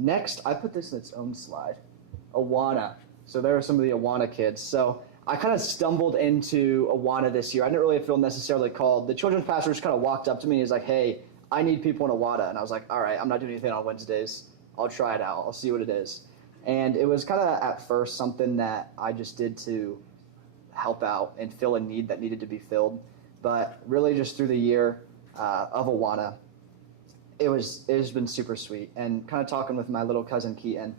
Next, I put this in its own slide. Awana. So there are some of the Awana kids. So I kind of stumbled into Awana this year. I didn't really feel necessarily called. The children's pastor just kind of walked up to me and he's like, hey, I need people in Awana. And I was like, all right, I'm not doing anything on Wednesdays. I'll try it out. I'll see what it is. And it was kind of at first something that I just did to help out and fill a need that needed to be filled. But really just through the year of Awana, it's been super sweet. And kind of talking with my little cousin Keaton,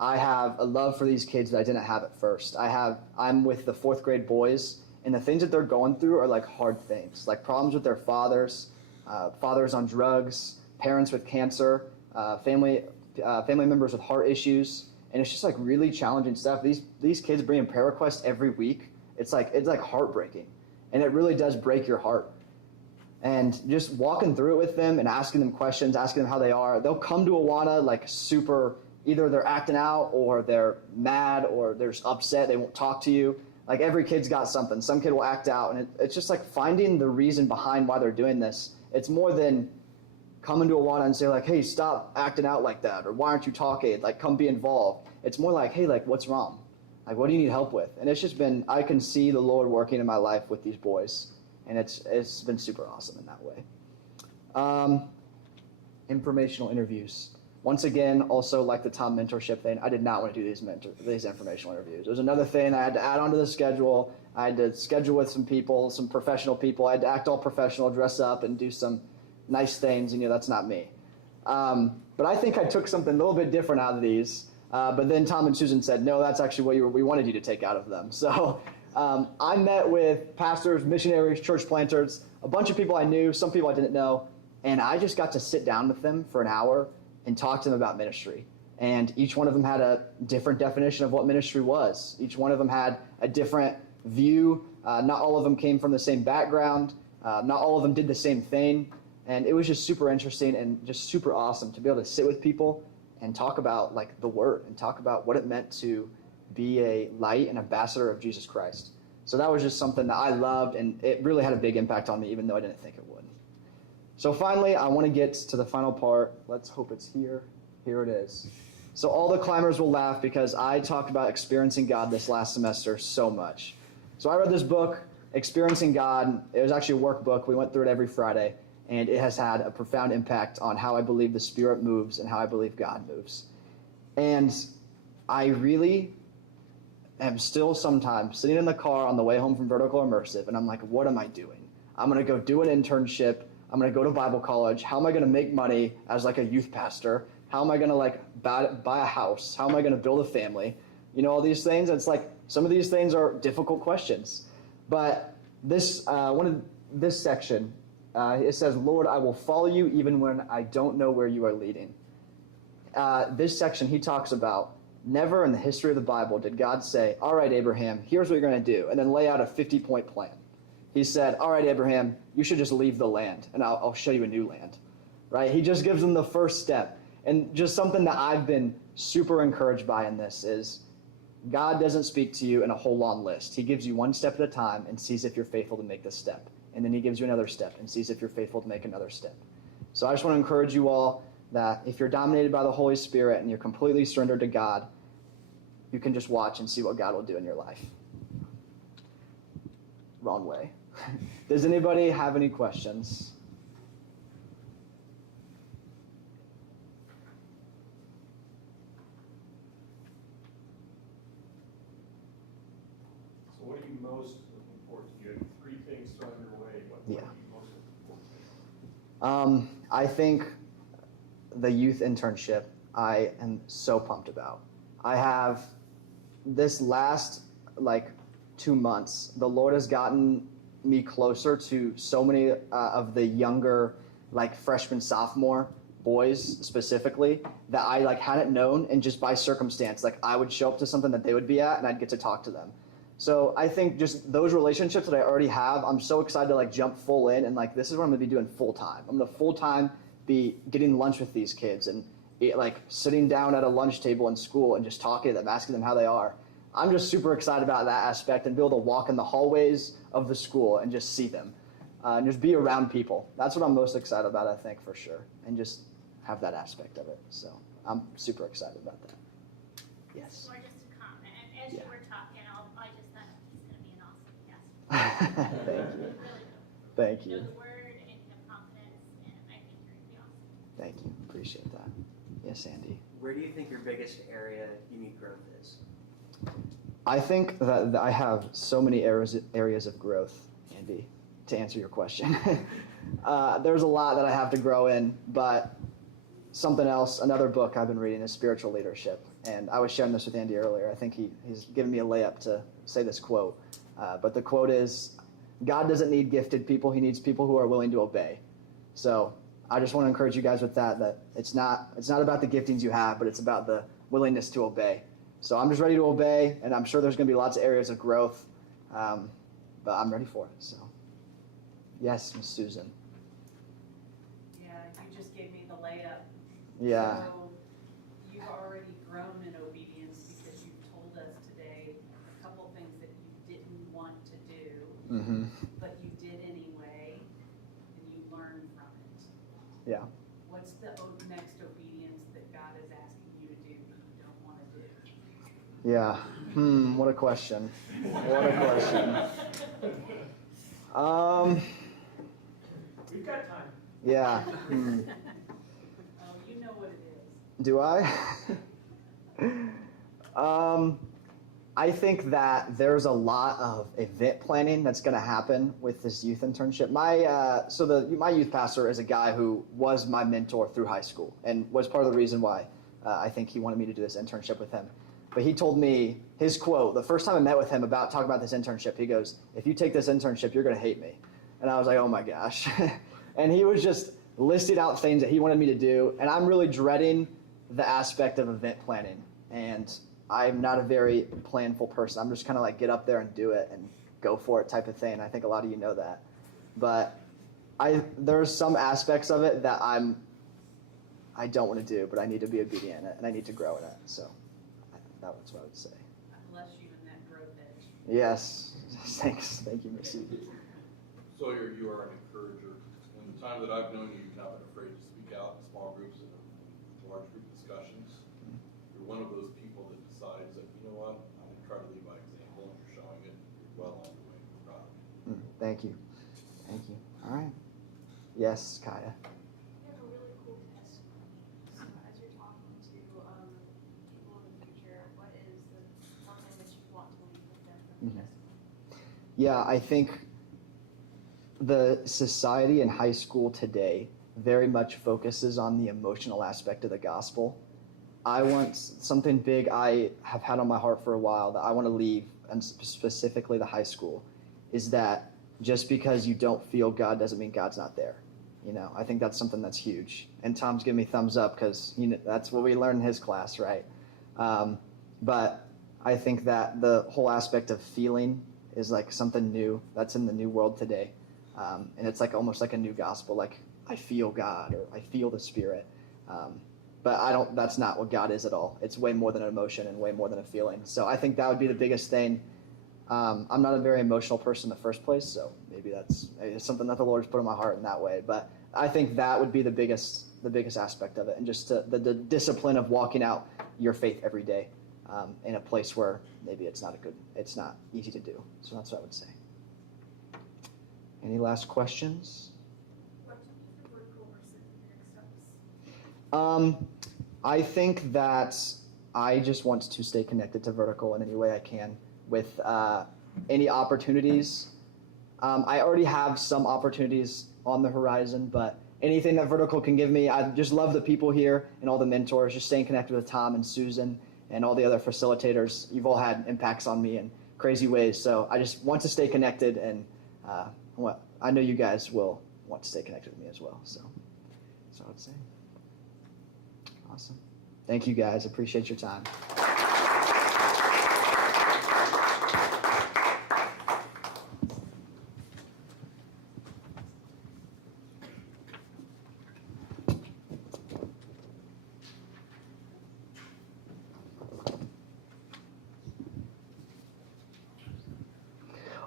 I have a love for these kids that I didn't have at first. I'm with the 4th grade boys, and the things that they're going through are like hard things, like problems with their fathers, fathers on drugs, parents with cancer, family members with heart issues, and it's just like really challenging stuff. These kids bring in prayer requests every week. It's like heartbreaking, and it really does break your heart. And just walking through it with them and asking them questions, asking them how they are, they'll come to Awana like super. Either they're acting out or they're mad or they're just upset. They won't talk to you. Like every kid's got something. Some kid will act out, and it's just like finding the reason behind why they're doing this. It's more than coming to Awana and say like, hey, stop acting out like that, or why aren't you talking? Like, come be involved. It's more like, hey, like, what's wrong? Like, what do you need help with? And it's just been, I can see the Lord working in my life with these boys, and it's been super awesome in that way. Informational interviews. Once again, also like the Tom mentorship thing, I did not want to do these informational interviews. It was another thing I had to add onto the schedule. I had to schedule with some people, some professional people. I had to act all professional, dress up, and do some nice things, and that's not me. But I think I took something a little bit different out of these. But then Tom and Susan said, no, that's actually what we wanted you to take out of them. So I met with pastors, missionaries, church planters, a bunch of people I knew, some people I didn't know, and I just got to sit down with them for an hour and talk to them about ministry. And each one of them had a different definition of what ministry was. Each one of them had a different view. Not all of them came from the same background. Not all of them did the same thing. And it was just super interesting and just super awesome to be able to sit with people and talk about like the word and talk about what it meant to be a light and ambassador of Jesus Christ. So that was just something that I loved, and it really had a big impact on me, even though I didn't think it would. So finally, I want to get to the final part. Let's hope it's here. Here it is. So all the climbers will laugh because I talked about experiencing God this last semester so much. So I read this book, Experiencing God. It was actually a workbook. We went through it every Friday, and it has had a profound impact on how I believe the Spirit moves and how I believe God moves. And I really am still sometimes sitting in the car on the way home from Vertical Immersive, and I'm like, what am I doing? I'm going to go do an internship. I'm going to go to Bible college. How am I going to make money as like a youth pastor? How am I going to like buy a house? How am I going to build a family? All these things. It's like some of these things are difficult questions. But this this section, it says, Lord, I will follow you even when I don't know where you are leading. This section, he talks about never in the history of the Bible did God say, all right, Abraham, here's what you're going to do, and then lay out a 50-point plan. He said, all right, Abraham, you should just leave the land, and I'll show you a new land, right? He just gives them the first step. And just something that I've been super encouraged by in this is God doesn't speak to you in a whole long list. He gives you one step at a time and sees if you're faithful to make this step. And then he gives you another step and sees if you're faithful to make another step. So I just want to encourage you all that if you're dominated by the Holy Spirit and you're completely surrendered to God, you can just watch and see what God will do in your life. Wrong way. Does anybody have any questions? So what are you most looking forward to? You have 3 things thrown your way. What are you most looking forward to? I think the youth internship I am so pumped about. I have this last 2 months, the Lord has gotten me closer to so many of the younger freshman, sophomore boys specifically that I hadn't known, and just by circumstance, I would show up to something that they would be at and I'd get to talk to them. So I think just those relationships that I already have, I'm so excited to jump full in, and this is what I'm going to be doing full time. I'm going to full time be getting lunch with these kids and sitting down at a lunch table in school and just talking to them, asking them how they are. I'm just super excited about that aspect and be able to walk in the hallways of the school and just see them and just be around people. That's what I'm most excited about, I think, for sure, and just have that aspect of it. So I'm super excited about that. Yes. Or just a comment. As Yeah. you were talking, I just thought he's going to be an awesome guest. Thank you. Really do. Thank You you. know the word and you have confidence, and I think you're going to be awesome. Thank you. Appreciate that. Yes, Andy. Where do you think your biggest area you need growth is? I think that I have so many areas of growth, Andy, to answer your question. There's a lot that I have to grow in, but something else, another book I've been reading is Spiritual Leadership. And I was sharing this with Andy earlier. I think he's given me a layup to say this quote. But the quote is, God doesn't need gifted people. He needs people who are willing to obey. So I just want to encourage you guys with that it's not about the giftings you have, but it's about the willingness to obey. So I'm just ready to obey, and I'm sure there's going to be lots of areas of growth, but I'm ready for it. So, yes, Miss Susan. Yeah, you just gave me the layup. Yeah. So you've already grown in obedience because you've told us today a couple things that you didn't want to do, Mm-hmm. but you did anyway, and you learned from it. Yeah. What's the next obedience that God is asking you to do that you don't want to do? Yeah. What a question. What a question. We've got time. Yeah. Oh, you know what it is. Do I? I think that there's a lot of event planning that's going to happen with this youth internship. My youth pastor is a guy who was my mentor through high school and was part of the reason why I think he wanted me to do this internship with him. But he told me his quote, the first time I met with him talking about this internship, he goes, "If you take this internship, you're going to hate me." And I was like, oh my gosh. And he was just listing out things that he wanted me to do. And I'm really dreading the aspect of event planning. And I'm not a very planful person. I'm just kind of like get up there and do it and go for it type of thing. I think a lot of you know that. But there's some aspects of it that I don't want to do, but I need to be obedient in it and I need to grow in it. So that's what I would say. I bless you in that growth edge. Yes. Thanks. Thank you, Missy. So you are an encourager. In the time that I've known you, you've not been afraid to speak out in small groups and large group discussions. You're one of those people that decides that, you know what, I'm going to try to lead by example, and you're showing it. You're well on your way. I'm proud of you. Thank you. Thank you. All right. Yes, Kaya. You have a really cool testimony. So as you're talking to people in the future, what is something that you want to leave with them from the testimony? Yeah, I think the society in high school today very much focuses on the emotional aspect of the gospel. I want something big I have had on my heart for a while that I want to leave, and specifically the high school, is that just because you don't feel God doesn't mean God's not there. I think that's something that's huge. And Tom's giving me thumbs up because that's what we learned in his class, right? But I think that the whole aspect of feeling is like something new that's in the new world today. And it's like almost like a new gospel, like I feel God or I feel the Spirit. But that's not what God is at all. It's way more than an emotion and way more than a feeling. So I think that would be the biggest thing. I'm not a very emotional person in the first place, so maybe it's something that the Lord has put in my heart in that way. But I think that would be the biggest aspect of it, and just the discipline of walking out your faith every day in a place where maybe it's not easy to do. So that's what I would say. Any last questions? What do you think the vertical versus the next steps? I think that I just want to stay connected to vertical in any way I can with any opportunities. I already have some opportunities on the horizon, but anything that vertical can give me, I just love the people here and all the mentors, just staying connected with Tom and Susan and all the other facilitators. You've all had impacts on me in crazy ways, so I just want to stay connected, and I know you guys will want to stay connected with me as well. So that's what I would say. Awesome. Thank you guys. Appreciate your time.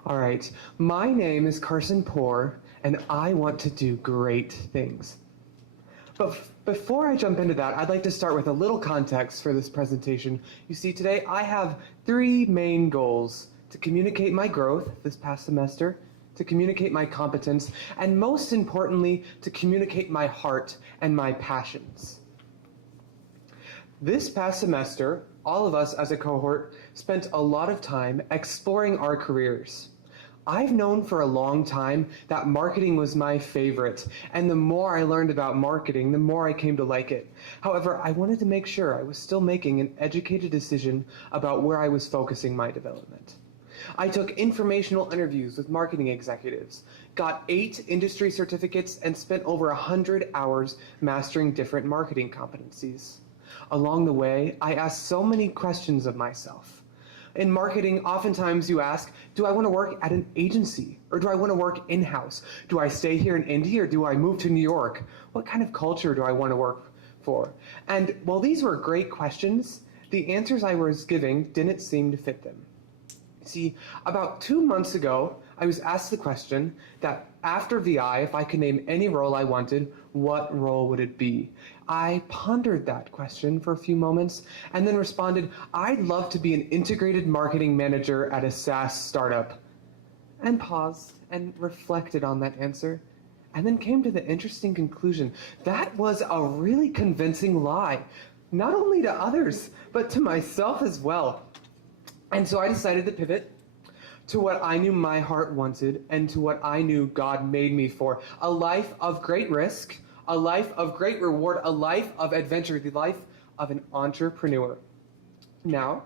All right, my name is Carson Poor, and I want to do great things. But before I jump into that, I'd like to start with a little context for this presentation. You see, today I have 3 main goals: to communicate my growth this past semester, to communicate my competence, and most importantly, to communicate my heart and my passions. This past semester, all of us as a cohort spent a lot of time exploring our careers. I've known for a long time that marketing was my favorite, and the more I learned about marketing, the more I came to like it. However, I wanted to make sure I was still making an educated decision about where I was focusing my development. I took informational interviews with marketing executives, got 8 industry certificates, and spent over 100 hours mastering different marketing competencies. Along the way, I asked so many questions of myself. In marketing, oftentimes you ask, do I want to work at an agency? Or do I want to work in-house? Do I stay here in Indy or do I move to New York? What kind of culture do I want to work for? And while these were great questions, the answers I was giving didn't seem to fit them. See, about 2 months ago, I was asked the question that after VI, if I could name any role I wanted, what role would it be? I pondered that question for a few moments and then responded, I'd love to be an integrated marketing manager at a SaaS startup. And paused and reflected on that answer and then came to the interesting conclusion that was a really convincing lie, not only to others, but to myself as well. And so I decided to pivot to what I knew my heart wanted and to what I knew God made me for. A life of great risk, a life of great reward, a life of adventure, the life of an entrepreneur. Now,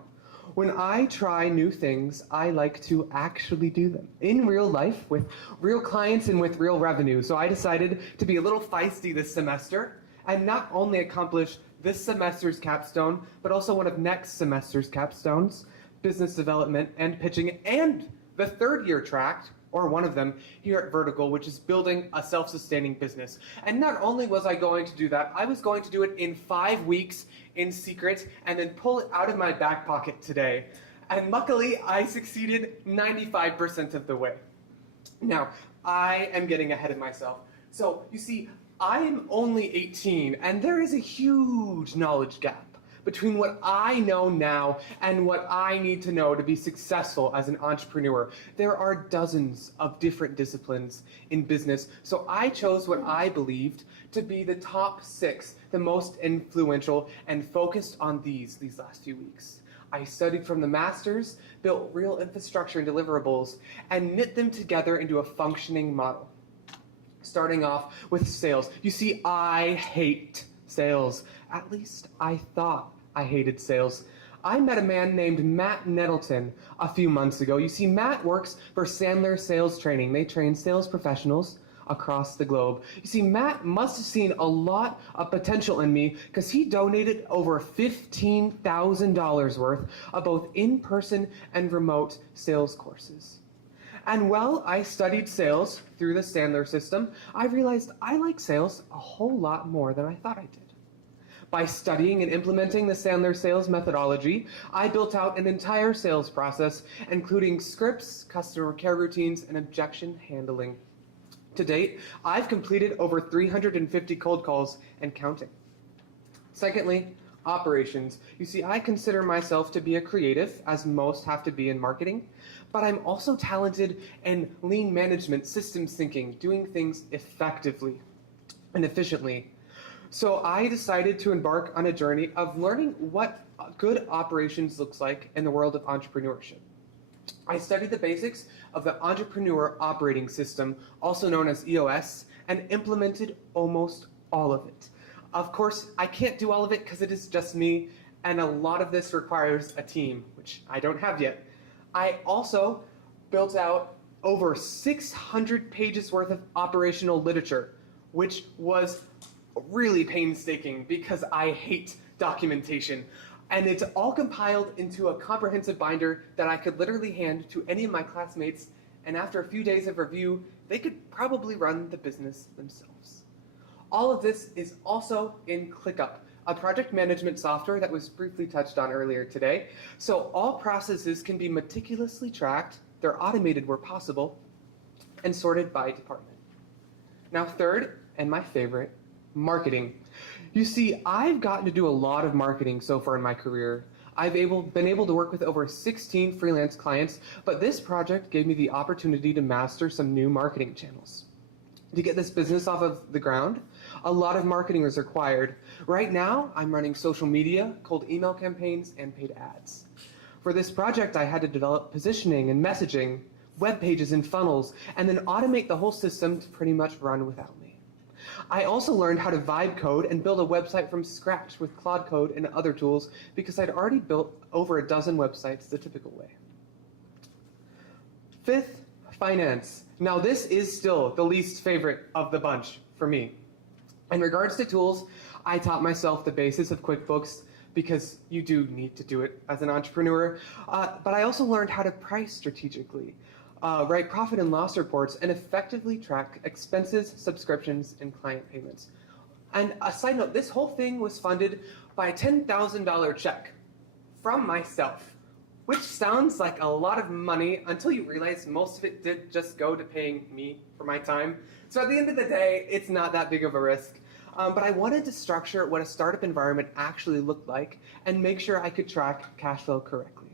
when I try new things, I like to actually do them in real life with real clients and with real revenue. So I decided to be a little feisty this semester and not only accomplish this semester's capstone, but also one of next semester's capstones, business development and pitching, and the 3rd year track, or one of them, here at Vertical, which is building a self-sustaining business. And not only was I going to do that, I was going to do it in 5 weeks in secret and then pull it out of my back pocket today. And luckily, I succeeded 95% of the way. Now, I am getting ahead of myself. So, you see, I am only 18, and there is a huge knowledge gap between what I know now and what I need to know to be successful as an entrepreneur. There are dozens of different disciplines in business, so I chose what I believed to be the top 6, the most influential, and focused on these last few weeks. I studied from the masters, built real infrastructure and deliverables, and knit them together into a functioning model. Starting off with sales. You see, I hate sales. At least I thought I hated sales. I met a man named Matt Nettleton a few months ago. You see, Matt works for Sandler Sales Training. They train sales professionals across the globe. You see, Matt must have seen a lot of potential in me because he donated over $15,000 worth of both in-person and remote sales courses. And while I studied sales through the Sandler system, I realized I like sales a whole lot more than I thought I did. By studying and implementing the Sandler sales methodology, I built out an entire sales process, including scripts, customer care routines, and objection handling. To date, I've completed over 350 cold calls and counting. Secondly, operations. You see, I consider myself to be a creative, as most have to be in marketing, but I'm also talented in lean management, systems thinking, doing things effectively and efficiently. So I decided to embark on a journey of learning what good operations looks like in the world of entrepreneurship. I studied the basics of the Entrepreneur Operating System, also known as EOS, and implemented almost all of it. Of course, I can't do all of it because it is just me, and a lot of this requires a team, which I don't have yet. I also built out over 600 pages worth of operational literature, which was really painstaking because I hate documentation. And it's all compiled into a comprehensive binder that I could literally hand to any of my classmates, and after a few days of review, they could probably run the business themselves. All of this is also in ClickUp, a project management software that was briefly touched on earlier today. So all processes can be meticulously tracked, they're automated where possible, and sorted by department. Now third, and my favorite, marketing. You see, I've gotten to do a lot of marketing so far in my career. I've been able to work with over 16 freelance clients, but this project gave me the opportunity to master some new marketing channels. To get this business off of the ground, a lot of marketing is required. Right now, I'm running social media, cold email campaigns, and paid ads. For this project, I had to develop positioning and messaging, web pages and funnels, and then automate the whole system to pretty much run without me. I also learned how to vibe code and build a website from scratch with Claude Code and other tools because I'd already built over a dozen websites the typical way. Fifth, finance. Now this is still the least favorite of the bunch for me. In regards to tools, I taught myself the basis of QuickBooks because you do need to do it as an entrepreneur, but I also learned how to price strategically, write profit and loss reports, and effectively track expenses, subscriptions, and client payments. And a side note, this whole thing was funded by a $10,000 check from myself, which sounds like a lot of money until you realize most of it did just go to paying me for my time. So at the end of the day, it's not that big of a risk. But I wanted to structure what a startup environment actually looked like and make sure I could track cash flow correctly.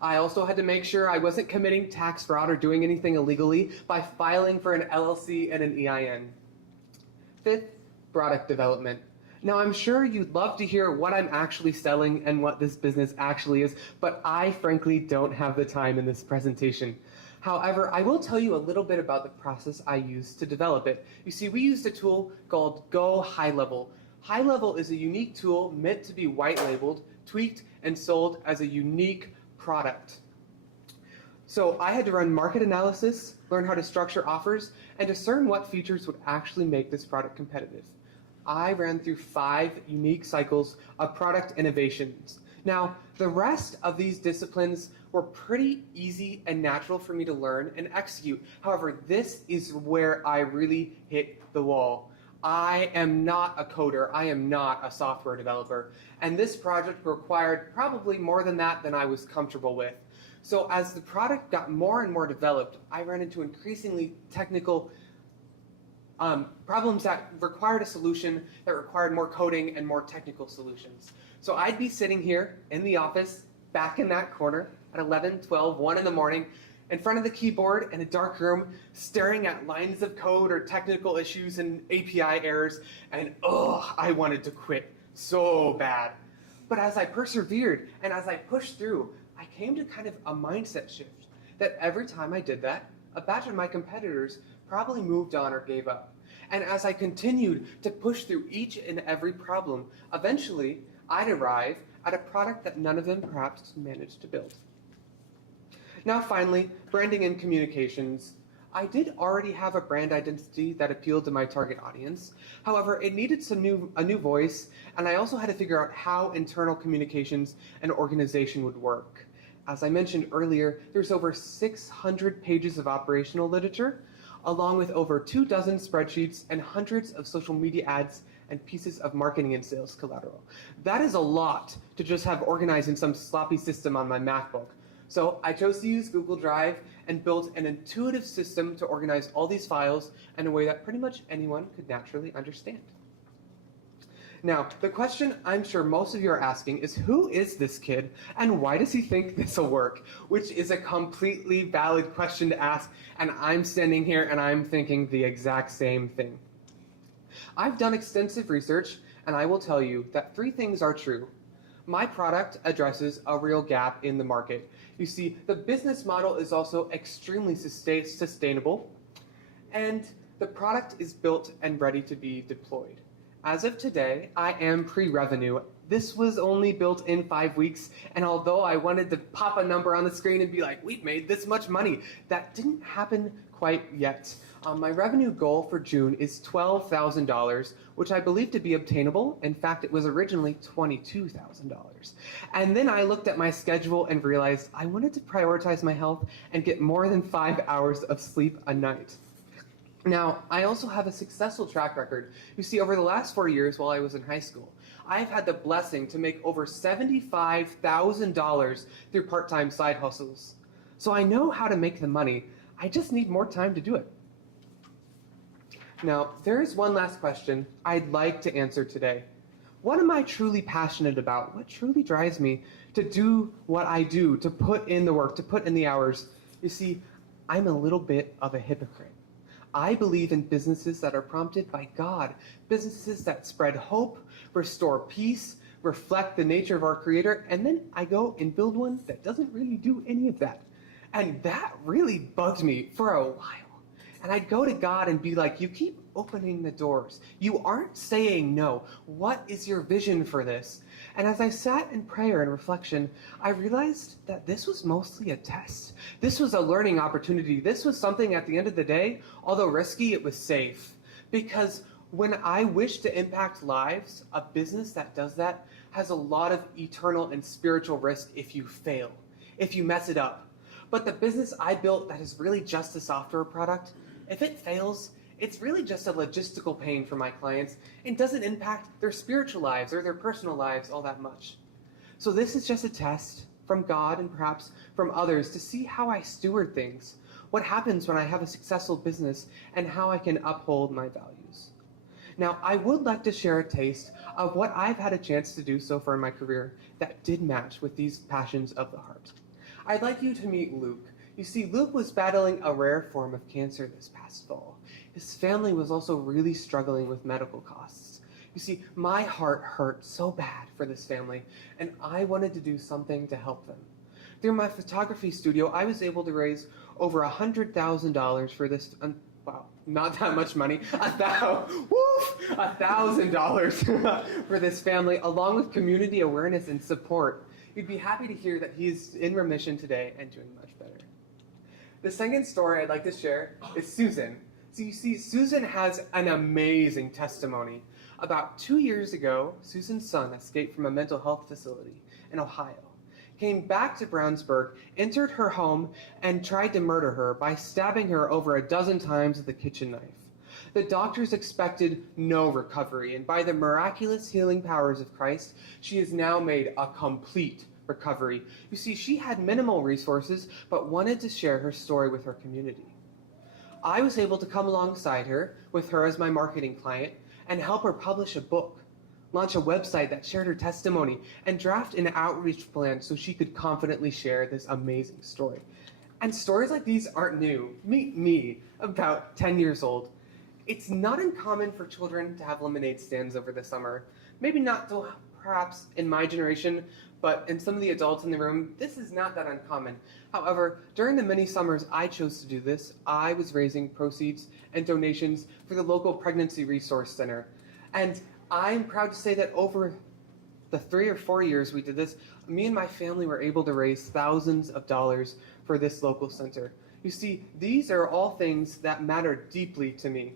I also had to make sure I wasn't committing tax fraud or doing anything illegally by filing for an LLC and an EIN. Fifth, product development. Now, I'm sure you'd love to hear what I'm actually selling and what this business actually is, but I frankly don't have the time in this presentation. However, I will tell you a little bit about the process I used to develop it. You see, we used a tool called Go High Level. High Level is a unique tool meant to be white labeled, tweaked, and sold as a unique product. So I had to run market analysis, learn how to structure offers, and discern what features would actually make this product competitive. I ran through 5 unique cycles of product innovations. Now, the rest of these disciplines were pretty easy and natural for me to learn and execute. However, this is where I really hit the wall. I am not a coder. I am not a software developer. And this project required probably more than that than I was comfortable with. So as the product got more and more developed, I ran into increasingly technical problems that required a solution that required more coding and more technical solutions. So I'd be sitting here in the office, back in that corner at 11, 12, 1 in the morning, in front of the keyboard in a dark room, staring at lines of code or technical issues and API errors, and I wanted to quit so bad. But as I persevered and as I pushed through, I came to kind of a mindset shift that every time I did that, a batch of my competitors probably moved on or gave up. And as I continued to push through each and every problem, eventually I'd arrive at a product that none of them perhaps managed to build. Now finally, branding and communications. I did already have a brand identity that appealed to my target audience. However, it needed a new voice, and I also had to figure out how internal communications and organization would work. As I mentioned earlier, there's over 600 pages of operational literature, along with over 24 spreadsheets and hundreds of social media ads and pieces of marketing and sales collateral. That is a lot to just have organized in some sloppy system on my MacBook. So I chose to use Google Drive and built an intuitive system to organize all these files in a way that pretty much anyone could naturally understand. Now, the question I'm sure most of you are asking is, who is this kid and why does he think this will work? Which is a completely valid question to ask, and I'm standing here and I'm thinking the exact same thing. I've done extensive research, and I will tell you that 3 things are true. My product addresses a real gap in the market. You see, the business model is also extremely sustainable, and the product is built and ready to be deployed. As of today, I am pre-revenue. This was only built in 5 weeks, and although I wanted to pop a number on the screen and be like, we've made this much money, that didn't happen quite yet. My revenue goal for June is $12,000, which I believe to be obtainable. In fact, it was originally $22,000. And then I looked at my schedule and realized I wanted to prioritize my health and get more than 5 hours of sleep a night. Now, I also have a successful track record. You see, over the last 4 years while I was in high school, I've had the blessing to make over $75,000 through part-time side hustles. So I know how to make the money. I just need more time to do it. Now, there is one last question I'd like to answer today. What am I truly passionate about? What truly drives me to do what I do, to put in the work, to put in the hours? You see, I'm a little bit of a hypocrite. I believe in businesses that are prompted by God, businesses that spread hope, restore peace, reflect the nature of our Creator, and then I go and build one that doesn't really do any of that. And that really bugged me for a while. And I'd go to God and be like, you keep opening the doors. You aren't saying no. What is your vision for this? And as I sat in prayer and reflection, I realized that this was mostly a test. This was a learning opportunity. This was something at the end of the day, although risky, it was safe. Because when I wish to impact lives, a business that does that has a lot of eternal and spiritual risk if you fail, if you mess it up. But the business I built that is really just a software product, if it fails, it's really just a logistical pain for my clients and doesn't impact their spiritual lives or their personal lives all that much. So this is just a test from God and perhaps from others to see how I steward things, what happens when I have a successful business, and how I can uphold my values. Now, I would like to share a taste of what I've had a chance to do so far in my career that did match with these passions of the heart. I'd like you to meet Luke. You see, Luke was battling a rare form of cancer this past fall. His family was also really struggling with medical costs. You see, my heart hurt so bad for this family, and I wanted to do something to help them. Through my photography studio, I was able to raise over $100,000 for this, wow, not that much money, $1,000 for this family, along with community awareness and support. You'd be happy to hear that he's in remission today and doing much better. The second story I'd like to share is Susan. So you see, Susan has an amazing testimony. About 2 years ago, Susan's son escaped from a mental health facility in Ohio, came back to Brownsburg, entered her home, and tried to murder her by stabbing her over a dozen times with a kitchen knife. The doctors expected no recovery, and by the miraculous healing powers of Christ, she has now made a complete recovery. You see, she had minimal resources, but wanted to share her story with her community. I was able to come alongside her, with her as my marketing client, and help her publish a book, launch a website that shared her testimony, and draft an outreach plan so she could confidently share this amazing story. And stories like these aren't new. Meet me, about 10 years old. It's not uncommon for children to have lemonade stands over the summer. Maybe not perhaps in my generation, but in some of the adults in the room, this is not that uncommon. However, during the many summers I chose to do this, I was raising proceeds and donations for the local pregnancy resource center. And I'm proud to say that over the 3 or 4 years we did this, me and my family were able to raise thousands of dollars for this local center. You see, these are all things that matter deeply to me.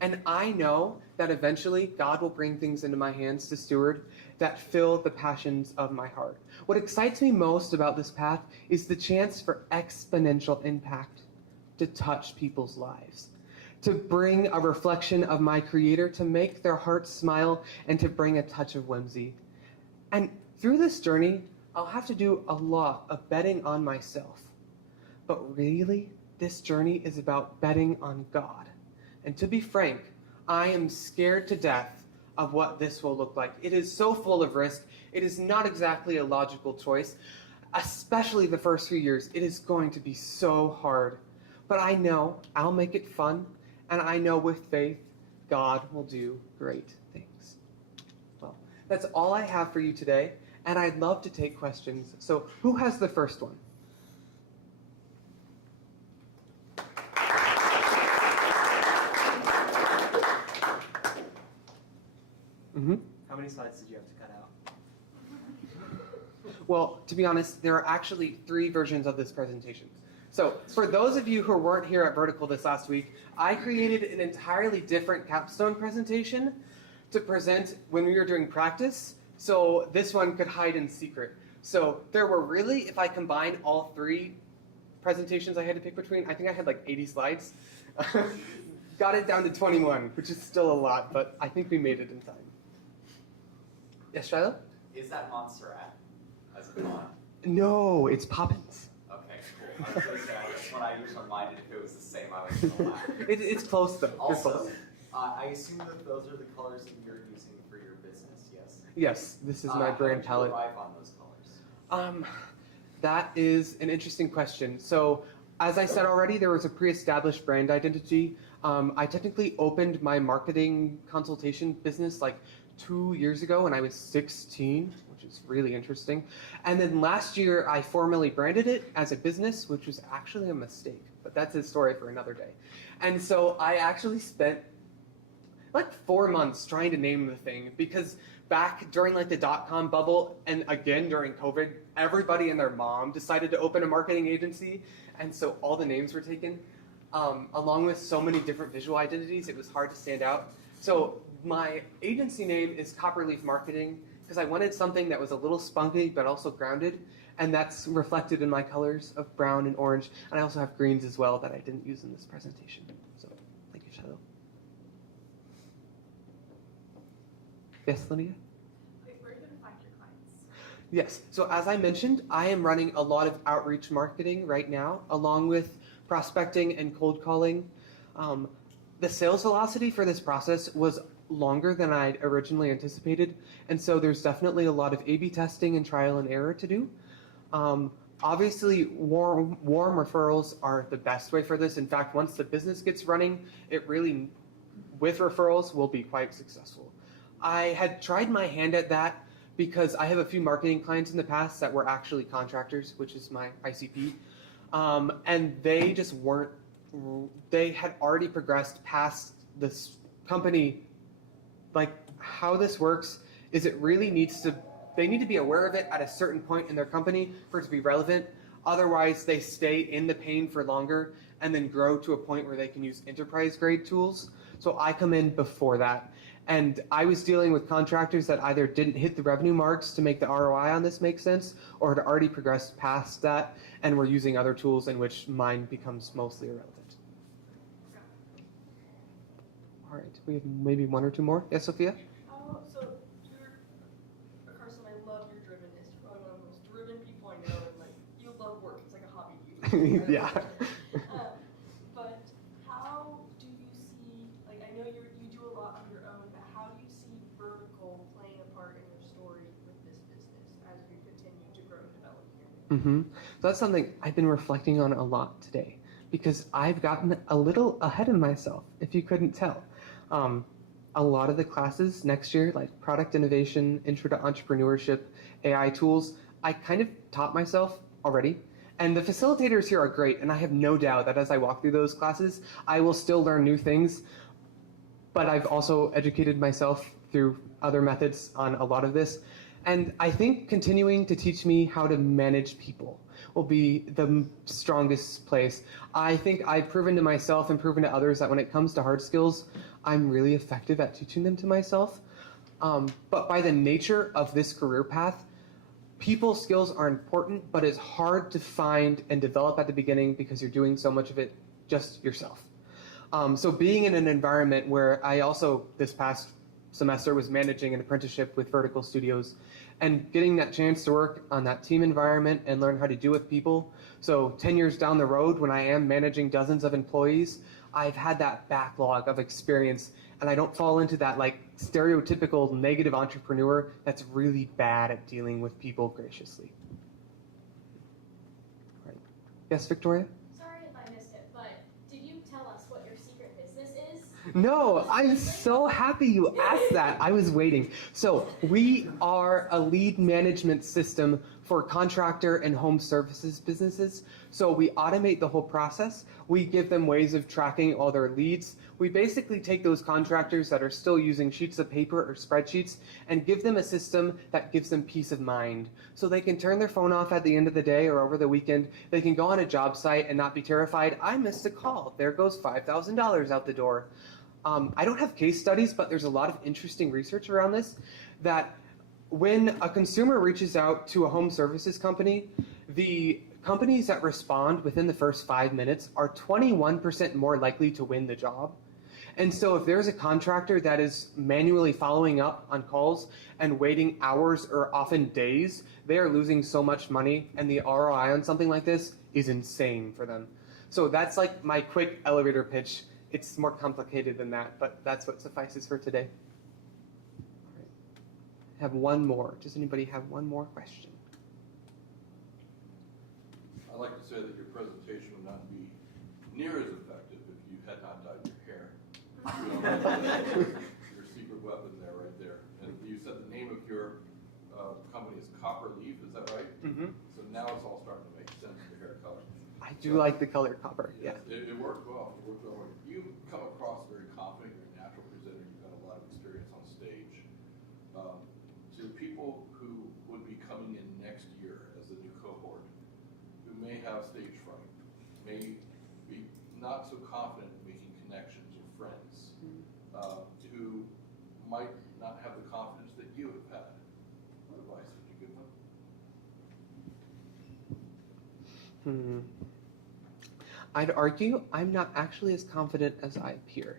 And I know that eventually God will bring things into my hands to steward that fill the passions of my heart. What excites me most about this path is the chance for exponential impact, to touch people's lives, to bring a reflection of my Creator, to make their hearts smile, and to bring a touch of whimsy. And through this journey, I'll have to do a lot of betting on myself. But really, this journey is about betting on God. And to be frank, I am scared to death of what this will look like. It is so full of risk. It is not exactly a logical choice, especially the first few years. It is going to be so hard. But I know I'll make it fun, and I know with faith, God will do great things. Well, that's all I have for you today, and I'd love to take questions. So who has the first one? Mm-hmm. How many slides did you have to cut out? Well, to be honest, there are actually 3 versions of this presentation. So for those of you who weren't here at Vertical this last week, I created an entirely different Capstone presentation to present when we were doing practice, so this one could hide in secret. So there were really, if I combine all 3 presentations I had to pick between, I think I had like 80 slides. Got it down to 21, which is still a lot, but I think we made it in time. Yes, Shiloh? Is that Montserrat as a font? No, it's Poppins. Okay, cool. I'm so sad. When I was reminded if it was the same, I was gonna laugh. It's close though. It's Also, close. I assume that those are the colors that you're using for your business, yes? Yes, this is my brand How did palette. you arrive on those colors? That is an interesting question. So, as I said already, there was a pre-established brand identity. I technically opened my marketing consultation business like 2 years ago when I was 16, which is really interesting. And then last year, I formally branded it as a business, which was actually a mistake. But that's a story for another day. And so I actually spent like 4 months trying to name the thing because back during like the .com bubble and again during COVID, everybody and their mom decided to open a marketing agency, and so all the names were taken. Along with so many different visual identities, it was hard to stand out. So my agency name is Copperleaf Marketing because I wanted something that was a little spunky but also grounded, and that's reflected in my colors of brown and orange, and I also have greens as well that I didn't use in this presentation. So thank you, Shadow. Yes, Lydia? Wait, where are you going to find your clients? Yes. So as I mentioned, I am running a lot of outreach marketing right now, along with prospecting and cold calling. The sales velocity for this process was longer than I'd originally anticipated, and so there's definitely a lot of A/B testing and trial and error to do. Obviously, warm referrals are the best way for this. In fact, once the business gets running, it really, with referrals, will be quite successful. I had tried my hand at that because I have a few marketing clients in the past that were actually contractors, which is my ICP, and they just weren't, they had already progressed past this company. Like, how this works is it really needs to, they need to be aware of it at a certain point in their company for it to be relevant. Otherwise, they stay in the pain for longer and then grow to a point where they can use enterprise grade tools. So I come in before that. And I was dealing with contractors that either didn't hit the revenue marks to make the ROI on this make sense, or had already progressed past that and were using other tools in which mine becomes mostly irrelevant. All right, we have maybe one or two more. Yes, Sophia? Oh, so Carson, I love your drivenness. You're probably one of the most driven people I know, and like you love work. It's like a hobby to you. Yeah. But how do you see? Like, I know you do a lot on your own, but how do you see vertical playing a part in your story with this business as you continue to grow and develop here? So that's something I've been reflecting on a lot today because I've gotten a little ahead of myself, if you couldn't tell. A lot of the classes next year, like product innovation, intro to entrepreneurship, AI tools, I kind of taught myself already. And the facilitators here are great, and I have no doubt that as I walk through those classes, I will still learn new things. But I've also educated myself through other methods on a lot of this. And I think continuing to teach me how to manage people will be the strongest place. I think I've proven to myself and proven to others that when it comes to hard skills, I'm really effective at teaching them to myself. But by the nature of this career path, people skills are important, but it's hard to find and develop at the beginning because you're doing so much of it just yourself. So being in an environment where I also, this past semester, was managing an apprenticeship with Vertical Studios and getting that chance to work on that team environment and learn how to deal with people. So 10 years down the road, when I am managing dozens of employees, I've had that backlog of experience, and I don't fall into that like stereotypical negative entrepreneur that's really bad at dealing with people graciously. Right. Yes, Victoria? Sorry if I missed it, but did you tell us what your secret business is? No, I'm so happy you asked that. I was waiting. So we are a lead management system for contractor and home services businesses. So we automate the whole process. We give them ways of tracking all their leads. We basically take those contractors that are still using sheets of paper or spreadsheets and give them a system that gives them peace of mind. So they can turn their phone off at the end of the day or over the weekend. They can go on a job site and not be terrified. I missed a call. There goes $5,000 out the door. I don't have case studies, but there's a lot of interesting research around this that when a consumer reaches out to a home services company, the companies that respond within the first 5 minutes are 21% more likely to win the job. And so if there's a contractor that is manually following up on calls and waiting hours or often days, they are losing so much money, and the ROI on something like this is insane for them. So that's like my quick elevator pitch. It's more complicated than that, but that's what suffices for today. All right. I have one more. Does anybody have one more question? I'd like to say that your presentation would not be near as effective if you had not dyed your hair. Your secret weapon there, right there. And you said the name of your company is Copper Leaf, is that right? Mm-hmm. So now it's all starting to make sense, the hair color. I do like the color copper, yeah. Yes, it worked well. It worked well. You come across very confident. You're a natural presenter. You've got a lot of experience on stage. To people who would be coming in next year as a new cohort, who may have stage fright, may be not so confident in making connections or friends, who might not have the confidence that you have had, what advice would you give them? I'd argue I'm not actually as confident as I appear.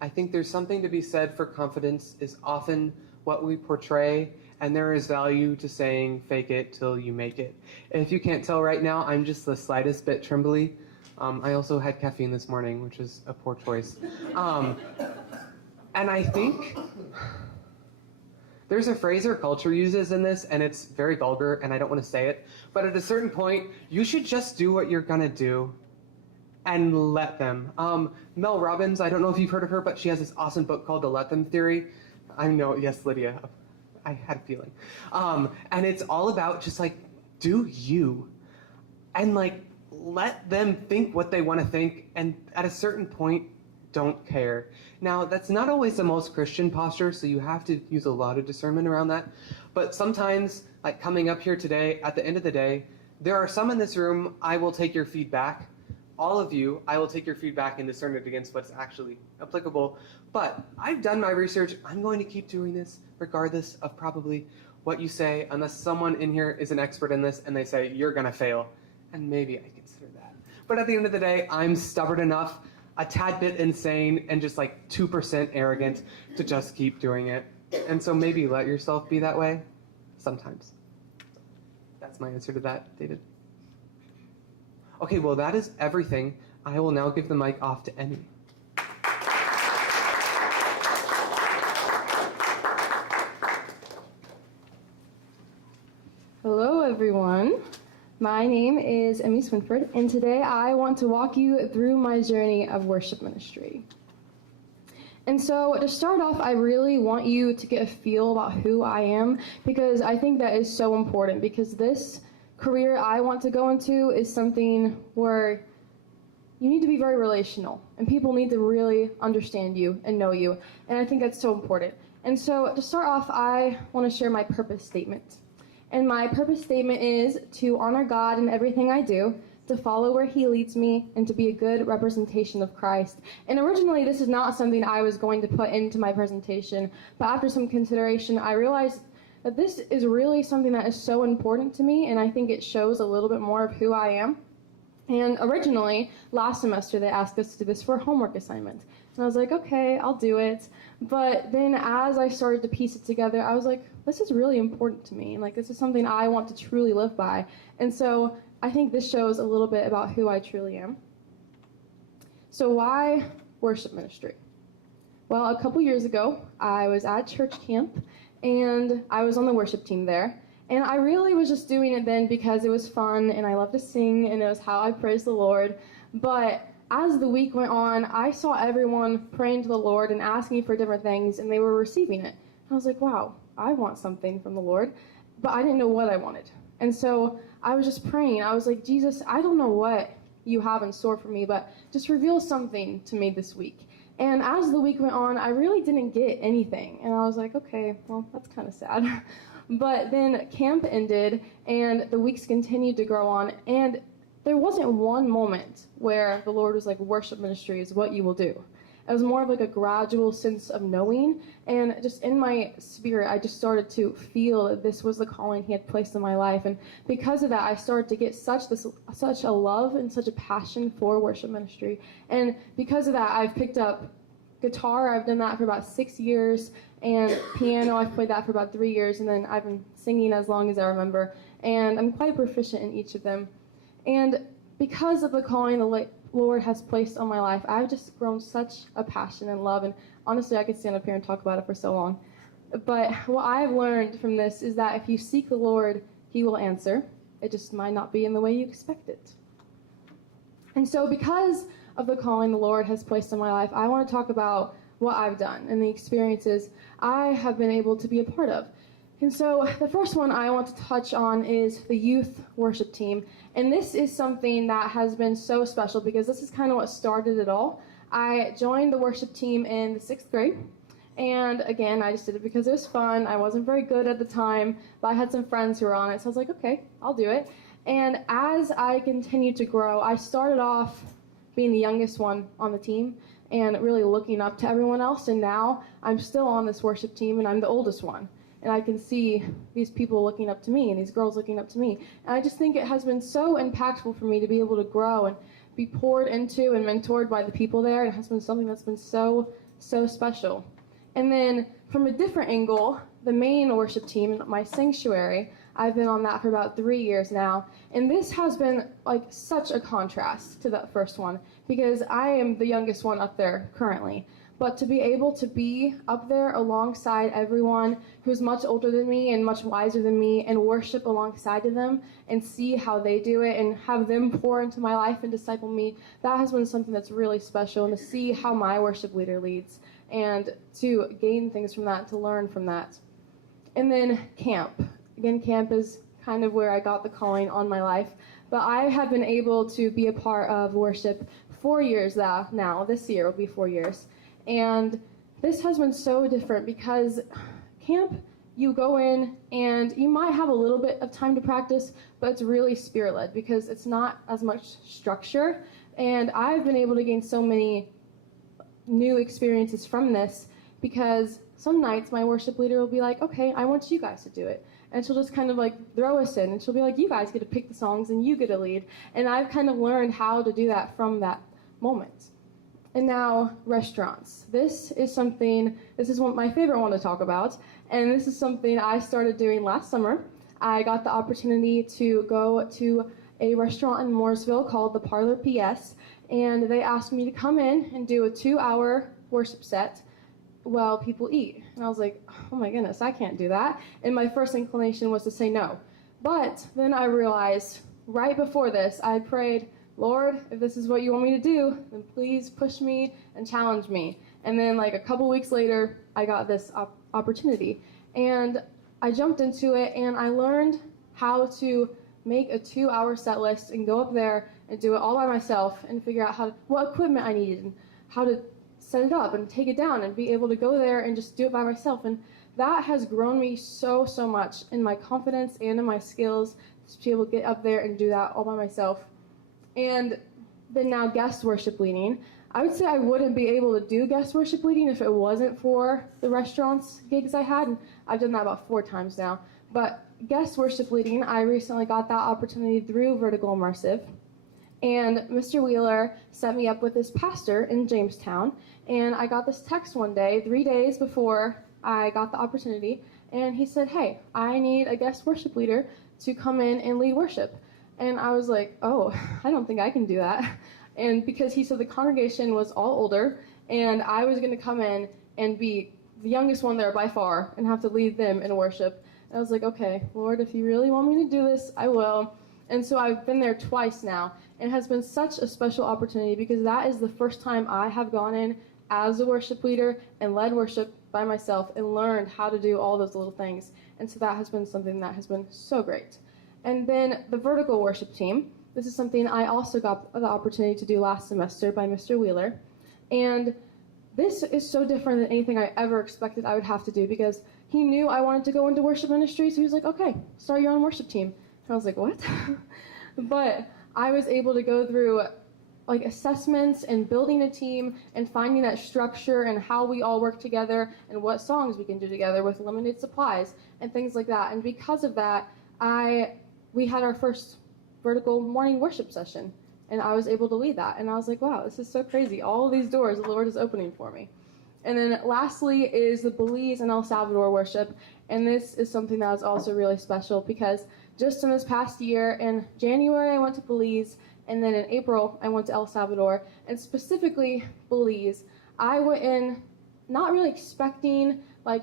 I think there's something to be said for confidence is often what we portray, and there is value to saying fake it till you make it. And if you can't tell right now, I'm just the slightest bit trembly. I also had caffeine this morning, which is a poor choice. And I think there's a phrase our culture uses in this, and it's very vulgar, and I don't want to say it, but at a certain point, you should just do what you're gonna do and let them. Mel Robbins, I don't know if you've heard of her, but she has this awesome book called The Let Them Theory. I know, yes, Lydia, I had a feeling. And it's all about just like, do you, and like, let them think what they want to think, and at a certain point, don't care. Now, that's not always the most Christian posture, so you have to use a lot of discernment around that. But sometimes, like coming up here today, at the end of the day, there are some in this room, I will take your feedback. All of you, I will take your feedback and discern it against what's actually applicable. But I've done my research. I'm going to keep doing this regardless of probably what you say, unless someone in here is an expert in this and they say, you're going to fail. And maybe I consider that. But at the end of the day, I'm stubborn enough, a tad bit insane, and just like 2% arrogant to just keep doing it. And so maybe let yourself be that way sometimes. That's my answer to that, David. Okay, well, that is everything. I will now give the mic off to Emmy. Hello, everyone. My name is Emmy Swinford, and today I want to walk you through my journey of worship ministry. And so to start off, I really want you to get a feel about who I am, because I think that is so important, because this career I want to go into is something where you need to be very relational, and people need to really understand you and know you, and I think that's so important. And so to start off, I want to share my purpose statement. And my purpose statement is to honor God in everything I do, to follow where He leads me, and to be a good representation of Christ. And originally, this is not something I was going to put into my presentation, but after some consideration, I realized that this is really something that is so important to me, and I think it shows a little bit more of who I am. And originally, last semester, they asked us to do this for a homework assignment. And I was like, okay, I'll do it. But then as I started to piece it together, I was like, this is really important to me. And like, this is something I want to truly live by. And so I think this shows a little bit about who I truly am. So why worship ministry? Well, a couple years ago, I was at church camp, and I was on the worship team there. And I really was just doing it then because it was fun, and I love to sing, and it was how I praised the Lord. But as the week went on, I saw everyone praying to the Lord and asking for different things, and they were receiving it. And I was like, wow, I want something from the Lord, but I didn't know what I wanted. And so I was just praying. I was like, Jesus, I don't know what you have in store for me, but just reveal something to me this week. And as the week went on, I really didn't get anything. And I was like, okay, well, that's kind of sad. But then camp ended, and the weeks continued to grow on, and there wasn't one moment where the Lord was like, worship ministry is what you will do. It was more of like a gradual sense of knowing, and just in my spirit, I just started to feel that this was the calling He had placed in my life. And because of that, I started to get such a love and such a passion for worship ministry. And because of that, I've picked up guitar, I've done that for about 6 years, and piano, I've played that for about 3 years, and then I've been singing as long as I remember, and I'm quite proficient in each of them. And because of the calling the Lord has placed on my life, I've just grown such a passion and love, and honestly, I could stand up here and talk about it for so long. But what I've learned from this is that if you seek the Lord, He will answer. It just might not be in the way you expect it. And so because of the calling the Lord has placed in my life, I want to talk about what I've done and the experiences I have been able to be a part of. And so the first one I want to touch on is the youth worship team. And this is something that has been so special because this is kind of what started it all. I joined the worship team in the 6th grade. And again, I just did it because it was fun. I wasn't very good at the time, but I had some friends who were on it. So I was like, okay, I'll do it. And as I continued to grow, I started off being the youngest one on the team and really looking up to everyone else. And now I'm still on this worship team and I'm the oldest one. And I can see these people looking up to me and these girls looking up to me. And I just think it has been so impactful for me to be able to grow and be poured into and mentored by the people there. It has been something that's been so, so special. And then from a different angle, the main worship team, my sanctuary, I've been on that for about 3 years now. And this has been like such a contrast to that first one because I am the youngest one up there currently. But to be able to be up there alongside everyone who's much older than me and much wiser than me and worship alongside of them and see how they do it and have them pour into my life and disciple me, that has been something that's really special. And to see how my worship leader leads and to gain things from that, to learn from that. And then camp. Again, camp is kind of where I got the calling on my life. But I have been able to be a part of worship 4 years now. This year will be 4 years. And this has been so different because camp, you go in and you might have a little bit of time to practice, but it's really spirit-led because it's not as much structure. And I've been able to gain so many new experiences from this because some nights my worship leader will be like, okay, I want you guys to do it. And she'll just kind of like throw us in and she'll be like, you guys get to pick the songs and you get to lead. And I've kind of learned how to do that from that moment. And now restaurants. This is my favorite one to talk about. And this is something I started doing last summer. I got the opportunity to go to a restaurant in Mooresville called the Parlor PS. And they asked me to come in and do a 2-hour worship set while people eat. And I was like, oh my goodness, I can't do that. And my first inclination was to say no. But then I realized right before this, I prayed, Lord, if this is what you want me to do, then please push me and challenge me. And then like a couple weeks later, I got this opportunity. And I jumped into it and I learned how to make a 2-hour set list and go up there and do it all by myself and figure out what equipment I needed and how to set it up and take it down and be able to go there and just do it by myself. And that has grown me so, so much in my confidence and in my skills to be able to get up there and do that all by myself. And then now guest worship leading. I would say I wouldn't be able to do guest worship leading if it wasn't for the restaurants gigs I had. And I've done that about 4 times now. But guest worship leading, I recently got that opportunity through Vertical Immersive. And Mr. Wheeler set me up with this pastor in Jamestown. And I got this text one day, 3 days before I got the opportunity. And he said, hey, I need a guest worship leader to come in and lead worship. And I was like, oh, I don't think I can do that. And because he said the congregation was all older, and I was going to come in and be the youngest one there by far and have to lead them in worship. And I was like, okay, Lord, if you really want me to do this, I will. And so I've been there twice now. And it has been such a special opportunity because that is the first time I have gone in as a worship leader and led worship by myself and learned how to do all those little things. And so that has been something that has been so great. And then the vertical worship team. This is something I also got the opportunity to do last semester by Mr. Wheeler. And this is so different than anything I ever expected I would have to do because he knew I wanted to go into worship ministry. So he was like, okay, start your own worship team. And I was like, what? But I was able to go through like assessments and building a team and finding that structure and how we all work together and what songs we can do together with limited supplies and things like that. And because of that, we had our first vertical morning worship session, and I was able to lead that. And I was like, wow, this is so crazy. All of these doors the Lord is opening for me. And then lastly is the Belize and El Salvador worship. And this is something that was also really special because just in this past year, in January I went to Belize, and then in April I went to El Salvador. And specifically Belize, I went in not really expecting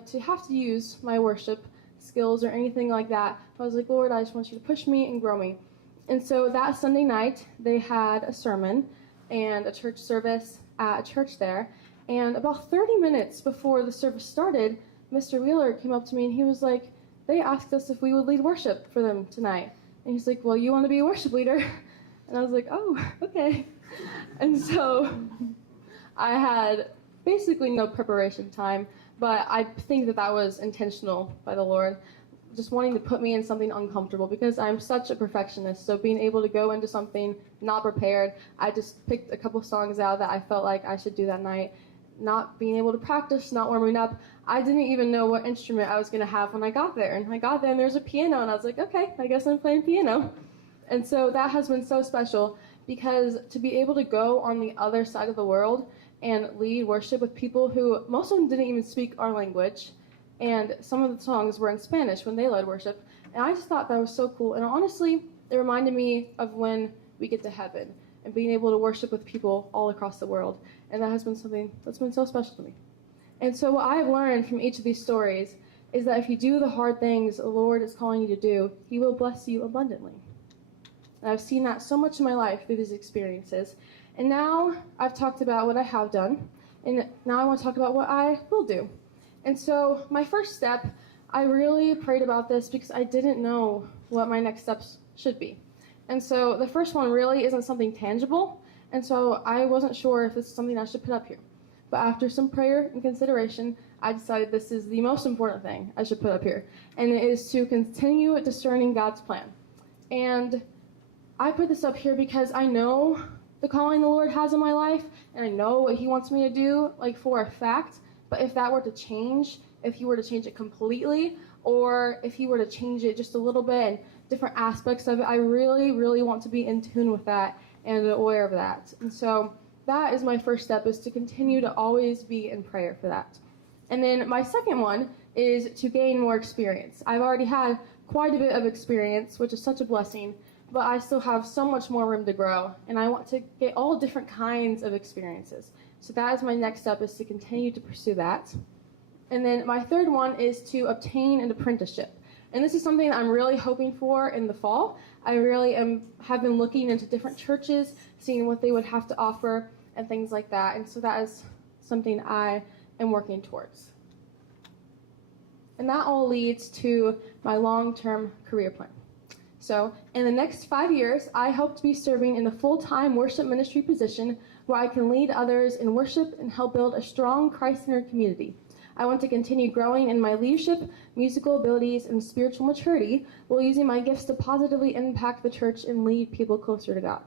to have to use my worship skills or anything like that. I was like, Lord, I just want you to push me and grow me. And so that Sunday night, they had a sermon and a church service at a church there. And about 30 minutes before the service started, Mr. Wheeler came up to me and he was like, they asked us if we would lead worship for them tonight. And he's like, well, you want to be a worship leader? And I was like, oh, okay. And so I had basically no preparation time, but I think that was intentional by the Lord, just wanting to put me in something uncomfortable because I'm such a perfectionist. So being able to go into something not prepared, I just picked a couple songs out that I felt like I should do that night. Not being able to practice, not warming up. I didn't even know what instrument I was going to have when I got there. And I got there and there's a piano and I was like, okay, I guess I'm playing piano. And so that has been so special because to be able to go on the other side of the world and lead worship with people who, most of them didn't even speak our language, and some of the songs were in Spanish when they led worship, and I just thought that was so cool. And honestly, it reminded me of when we get to heaven and being able to worship with people all across the world, and that has been something that's been so special to me. And so what I've learned from each of these stories is that if you do the hard things the Lord is calling you to do, He will bless you abundantly. And I've seen that so much in my life through these experiences. And now I've talked about what I have done, and now I want to talk about what I will do. And so my first step, I really prayed about this because I didn't know what my next steps should be. And so the first one really isn't something tangible, and so I wasn't sure if this is something I should put up here. But after some prayer and consideration, I decided this is the most important thing I should put up here, and it is to continue discerning God's plan. And I put this up here because I know the calling the Lord has in my life, and I know what He wants me to do, for a fact. But if that were to change, if He were to change it completely, or if He were to change it just a little bit and different aspects of it, I really, really want to be in tune with that and aware of that. And so that is my first step, is to continue to always be in prayer for that. And then my second one is to gain more experience. I've already had quite a bit of experience, which is such a blessing, but I still have so much more room to grow, and I want to get all different kinds of experiences. So that is my next step, is to continue to pursue that. And then my third one is to obtain an apprenticeship. And this is something I'm really hoping for in the fall. I really have been looking into different churches, seeing what they would have to offer and things like that. And so that is something I am working towards. And that all leads to my long-term career plan. So in the next 5 years, I hope to be serving in a full-time worship ministry position where I can lead others in worship and help build a strong Christ-centered community. I want to continue growing in my leadership, musical abilities, and spiritual maturity while using my gifts to positively impact the church and lead people closer to God.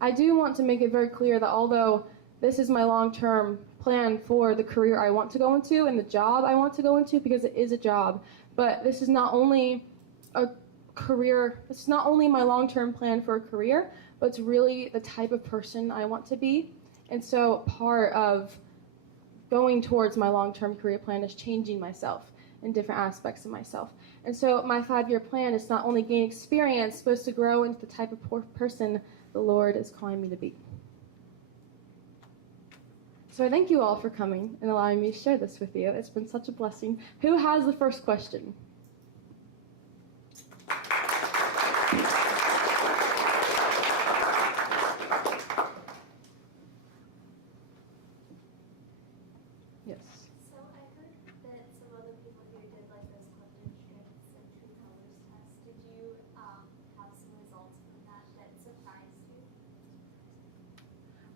I do want to make it very clear that although this is my long-term plan for the career I want to go into and the job I want to go into, because it is a job, but this is not only a career, it's not only my long-term plan for a career, but it's really the type of person I want to be. And so part of going towards my long-term career plan is changing myself in different aspects of myself. And so my 5-year plan is not only gain experience, but it's to grow into the type of person the Lord is calling me to be. So I thank you all for coming and allowing me to share this with you. It's been such a blessing. Who has the first question? Yes. So I heard that some other people here did those Clifton Strengths and True Colors tests. Did you have some results from that surprised you?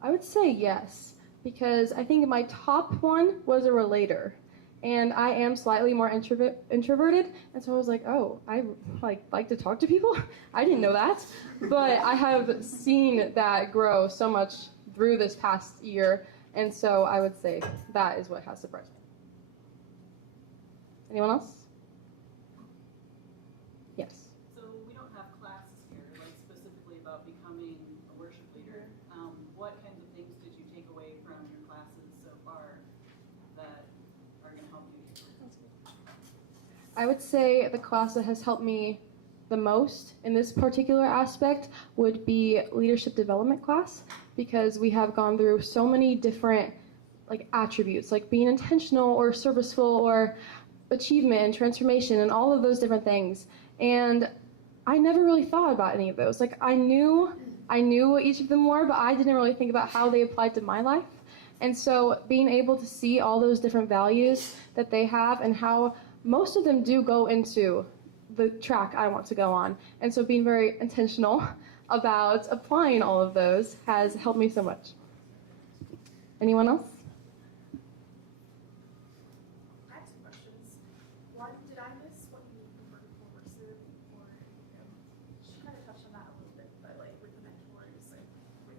I would say yes, because I think my top one was a relator. And I am slightly more introverted, and so I was like, oh, I like to talk to people? I didn't know that. But I have seen that grow so much through this past year, and so I would say that is what has surprised me. Anyone else? Yes. So we don't have classes here, specifically about becoming a worship leader. What kinds of things did you take away from your classes so far? I would say the class that has helped me the most in this particular aspect would be leadership development class, because we have gone through so many different attributes, like being intentional or serviceful or achievement and transformation and all of those different things. And I never really thought about any of those. I knew what each of them were, but I didn't really think about how they applied to my life. And so being able to see all those different values that they have and how most of them do go into the track I want to go on. And so being very intentional about applying all of those has helped me so much. Anyone else? I have two questions. One, did I miss what you referred to versus, or she kind of touched on that a little bit, but with the mentors, with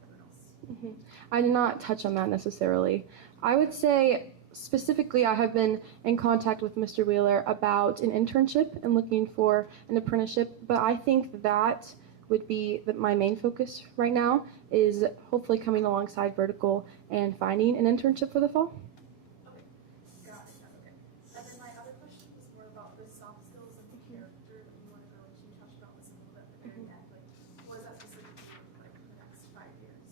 everyone else? I did not touch on that necessarily. I would say specifically I have been in contact with Mr. Wheeler about an internship and looking for an apprenticeship, but I think that would be my main focus right now, is hopefully coming alongside Vertical and finding an internship for the fall. Okay, got it, okay. And then my other question was more about the soft skills and the character that you want to go into. You touched about this a little bit at the very end. What does that specifically look like for the next 5 years?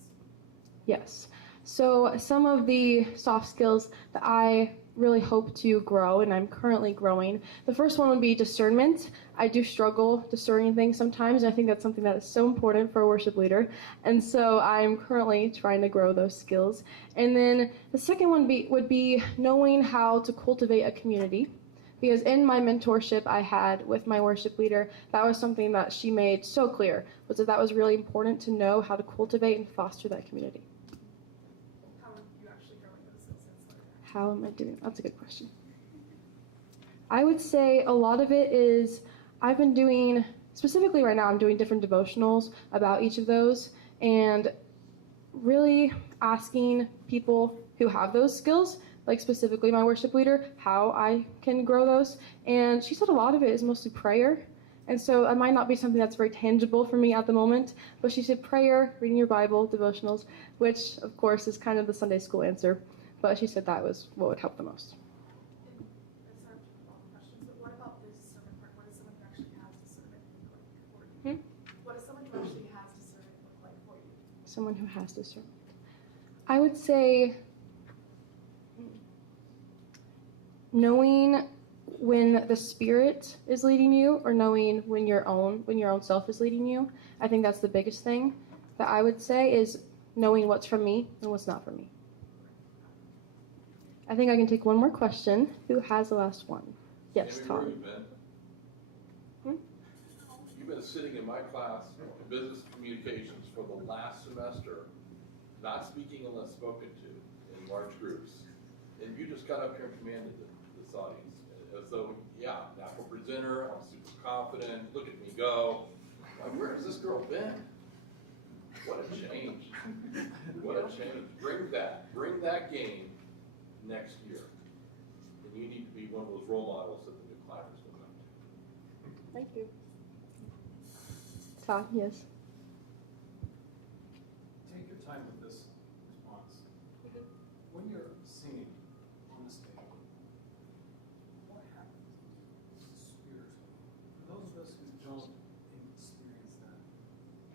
Yes. So some of the soft skills that I really hope to grow, and I'm currently growing, the first one would be discernment. I do struggle discerning things sometimes, and I think that's something that is so important for a worship leader. And so I'm currently trying to grow those skills. And then the second one would be knowing how to cultivate a community. Because in my mentorship I had with my worship leader, that was something that she made so clear, was that was really important to know how to cultivate and foster that community. How are you actually growing those skills? How am I doing? That's a good question. I would say a lot of it is I've been doing, specifically right now, I'm doing different devotionals about each of those and really asking people who have those skills, like specifically my worship leader, how I can grow those. And she said a lot of it is mostly prayer. And so it might not be something that's very tangible for me at the moment, but she said prayer, reading your Bible, devotionals, which of course is kind of the Sunday school answer. But she said that was what would help the most. And sorry to all the questions, but what about this discernment part? What does someone who actually has discernment look like for you? What does someone who actually has discernment look like for you? Someone who has discernment. I would say knowing when the Spirit is leading you, or knowing when your own self is leading you. I think that's the biggest thing that I would say, is knowing what's from me and what's not from me. I think I can take one more question. Who has the last one? Yes, Amy, Todd. where you been? You've been sitting in my class in business communications for the last semester, not speaking unless spoken to in large groups. And you just got up here and commanded this audience. As though, yeah, natural presenter, I'm super confident, look at me go. Like, where has this girl been? What a change. What a change. Bring that game next year. And you need to be one of those role models that the new climbers will come to. Thank you. Todd, yes. Take your time with this response. When you're singing on the stage, what happens spiritually? For those of us who don't experience that,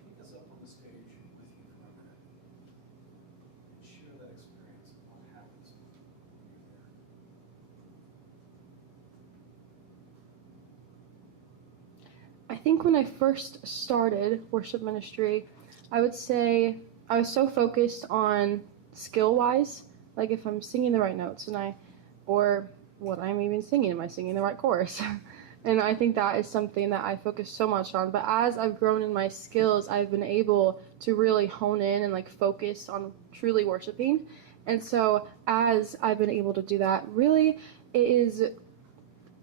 take us up on the stage with you for a minute and share that experience of what happens when you're there. I think when I first started worship ministry, I would say I was so focused on skill-wise, like if I'm singing the right notes or what I'm even singing, am I singing the right chorus? And I think that is something that I focus so much on. But as I've grown in my skills, I've been able to really hone in and focus on truly worshiping. And so as I've been able to do that, really it is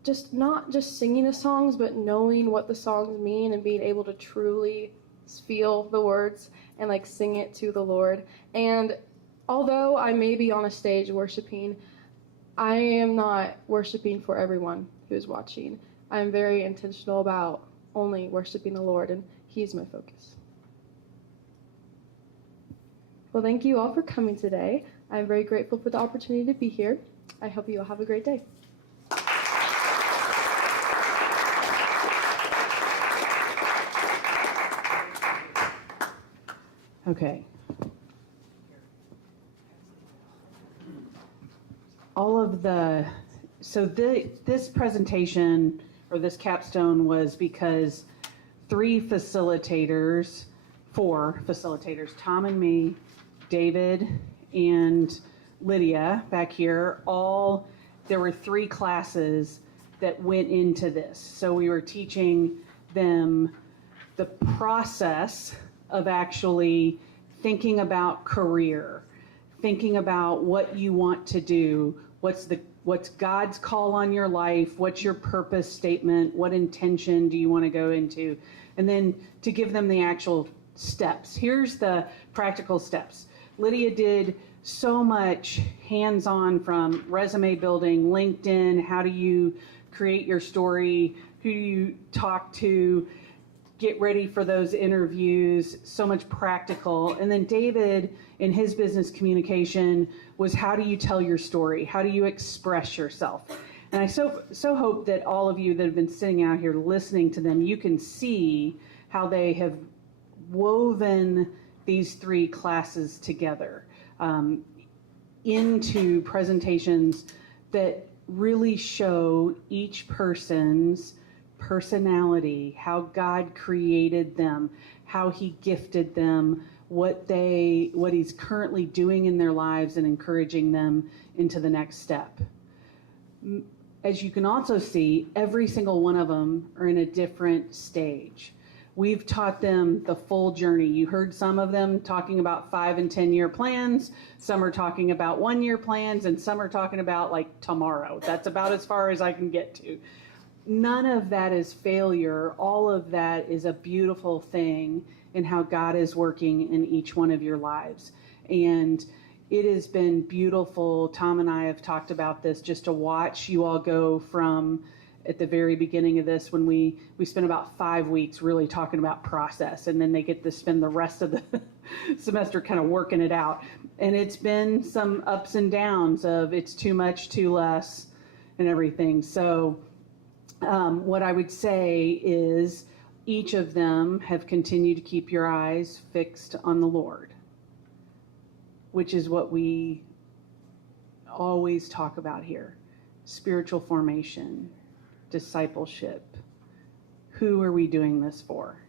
just not just singing the songs, but knowing what the songs mean and being able to truly feel the words and sing it to the Lord. And although I may be on a stage worshiping, I am not worshiping for everyone who is watching. I'm very intentional about only worshiping the Lord, and He's my focus. Well, thank you all for coming today. I'm very grateful for the opportunity to be here. I hope you all have a great day. Okay. All of the, so this presentation or this capstone was because four facilitators, Tom and me, David and Lydia back here, there were 3 classes that went into this. So we were teaching them the process of actually thinking about career, thinking about what you want to do, what's God's call on your life, what's your purpose statement, what intention do you want to go into, and then to give them the actual steps. Here's the practical steps. Lydia did so much hands-on, from resume building, LinkedIn, how do you create your story, who do you talk to, get ready for those interviews, so much practical. And then David, in his business communication, was how do you tell your story? How do you express yourself? And I so hope that all of you that have been sitting out here listening to them, you can see how they have woven these 3 classes together into presentations that really show each person's personality, how God created them, how he gifted them, what he's currently doing in their lives, and encouraging them into the next step. As you can also see, every single one of them are in a different stage. We've taught them the full journey. You heard some of them talking about 5 and 10 year plans. Some are talking about 1 year plans, and some are talking about like tomorrow. That's about as far as I can get to. None of that is failure. All of that is a beautiful thing in how God is working in each one of your lives. And it has been beautiful. Tom and I have talked about this, just to watch you all go from at the very beginning of this, when we spent about 5 weeks really talking about process, and then they get to spend the rest of the semester kind of working it out. And it's been some ups and downs of it's too much, too less, and everything. So what I would say is each of them have continued to keep your eyes fixed on the Lord, which is what we always talk about here. Spiritual formation, discipleship. Who are we doing this for?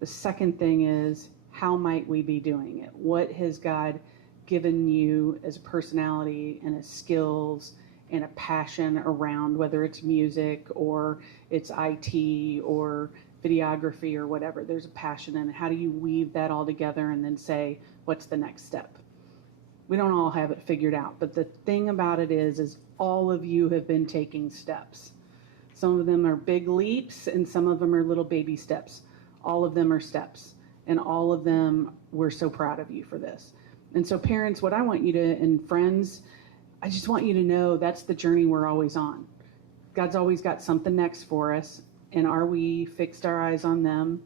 The second thing is, how might we be doing it? What has God given you as a personality and as skills and a passion around, whether it's music or it's IT or videography or whatever? There's a passion in it. How do you weave that all together and then say, what's the next step? We don't all have it figured out, but the thing about it is all of you have been taking steps. Some of them are big leaps and some of them are little baby steps. All of them are steps, and all of them, we're so proud of you for this. And so parents, what I want you to, and friends, I just want you to know that's the journey we're always on. God's always got something next for us, and are we fixed our eyes on them?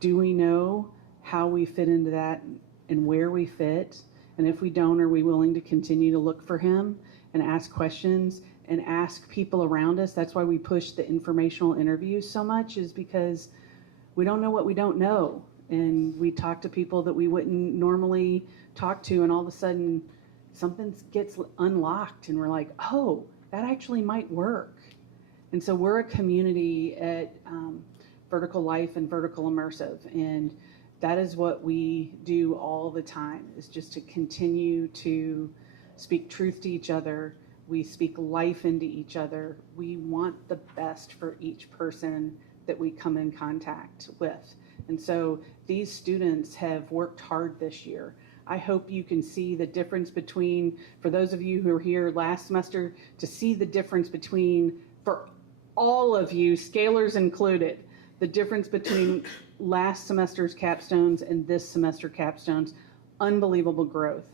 Do we know how we fit into that and where we fit? And if we don't, are we willing to continue to look for him and ask questions and ask people around us? That's why we push the informational interviews so much, is because we don't know what we don't know. And we talk to people that we wouldn't normally talk to, and all of a sudden something gets unlocked and we're like, oh, that actually might work. And so we're a community at Vertical Life and Vertical Immersive, and that is what we do all the time, is just to continue to speak truth to each other. We speak life into each other. We want the best for each person that we come in contact with. And so these students have worked hard this year. I hope you can see the difference between, for those of you who were here last semester, to see the difference between, for all of you, scalers included, the difference between last semester's capstones and this semester capstones. Unbelievable growth.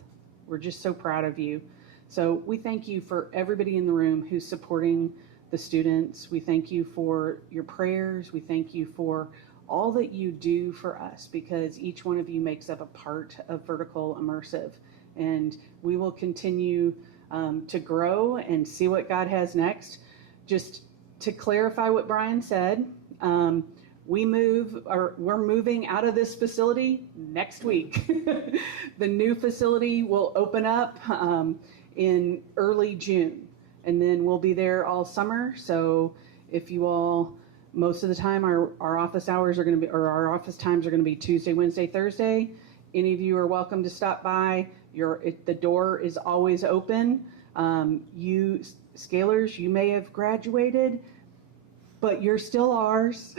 We're just so proud of you. So we thank you for everybody in the room who's supporting the students. We thank you for your prayers. We thank you for all that you do for us, because each one of you makes up a part of Vertical Immersive. And we will continue to grow and see what God has next. Just to clarify what Brian said, we're moving out of this facility next week. The new facility will open up in early June, and then we'll be there all summer. So if you all, most of the time our office hours are going to be, or our office times are going to be Tuesday, Wednesday, Thursday. Any of you are welcome to stop by. The door is always open. You scalers, you may have graduated, but you're still ours.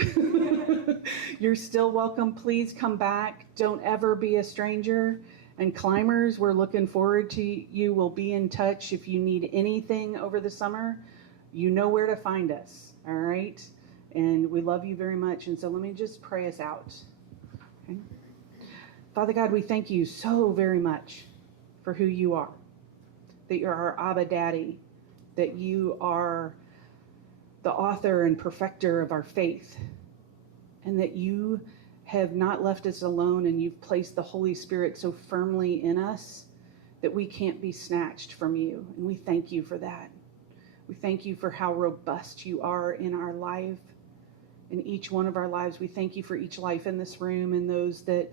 You're still welcome. Please come back. Don't ever be a stranger. And climbers, we're looking forward to you. We'll be in touch if you need anything over the summer. You know where to find us, all right? And we love you very much. And so let me just pray us out. Okay? Father God, we thank you so very much for who you are, that you're our Abba Daddy, that you are the author and perfecter of our faith, and that you have not left us alone, and you've placed the Holy Spirit so firmly in us that we can't be snatched from you. And we thank you for that. We thank you for how robust you are in our life, in each one of our lives. We thank you for each life in this room and those that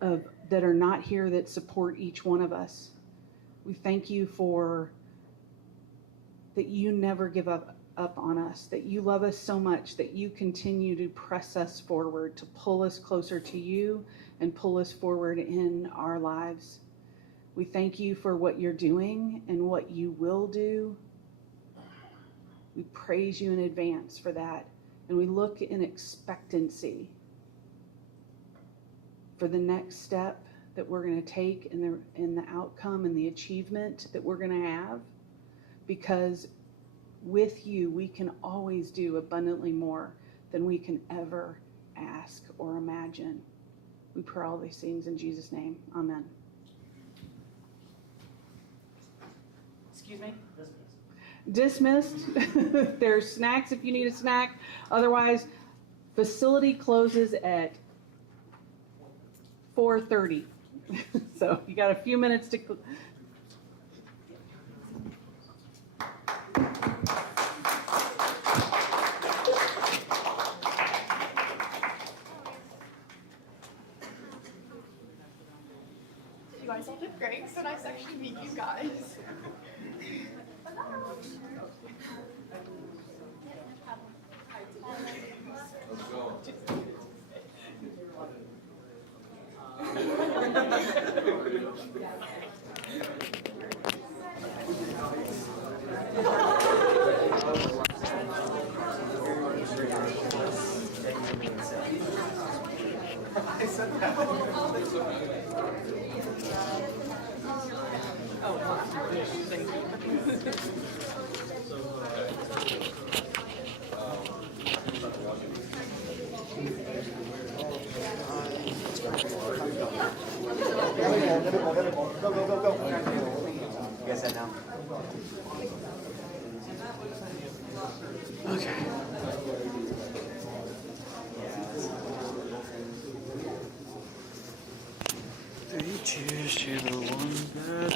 are not here that support each one of us. We thank you for that you never give up on us, that you love us so much that you continue to press us forward, to pull us closer to you and pull us forward in our lives. We thank you for what you're doing and what you will do. We praise you in advance for that, and we look in expectancy for the next step that we're going to take in the outcome and the achievement that we're going to have, because with you, we can always do abundantly more than we can ever ask or imagine. We pray all these things in Jesus' name. Amen. Excuse me? Dismissed. There's snacks if you need a snack. Otherwise, facility closes at 4:30. So you got a few minutes to... You guys all did great. So nice to actually meet you guys. Let's go. I said that. Go. You guys said now? Okay. Cheers to the ones that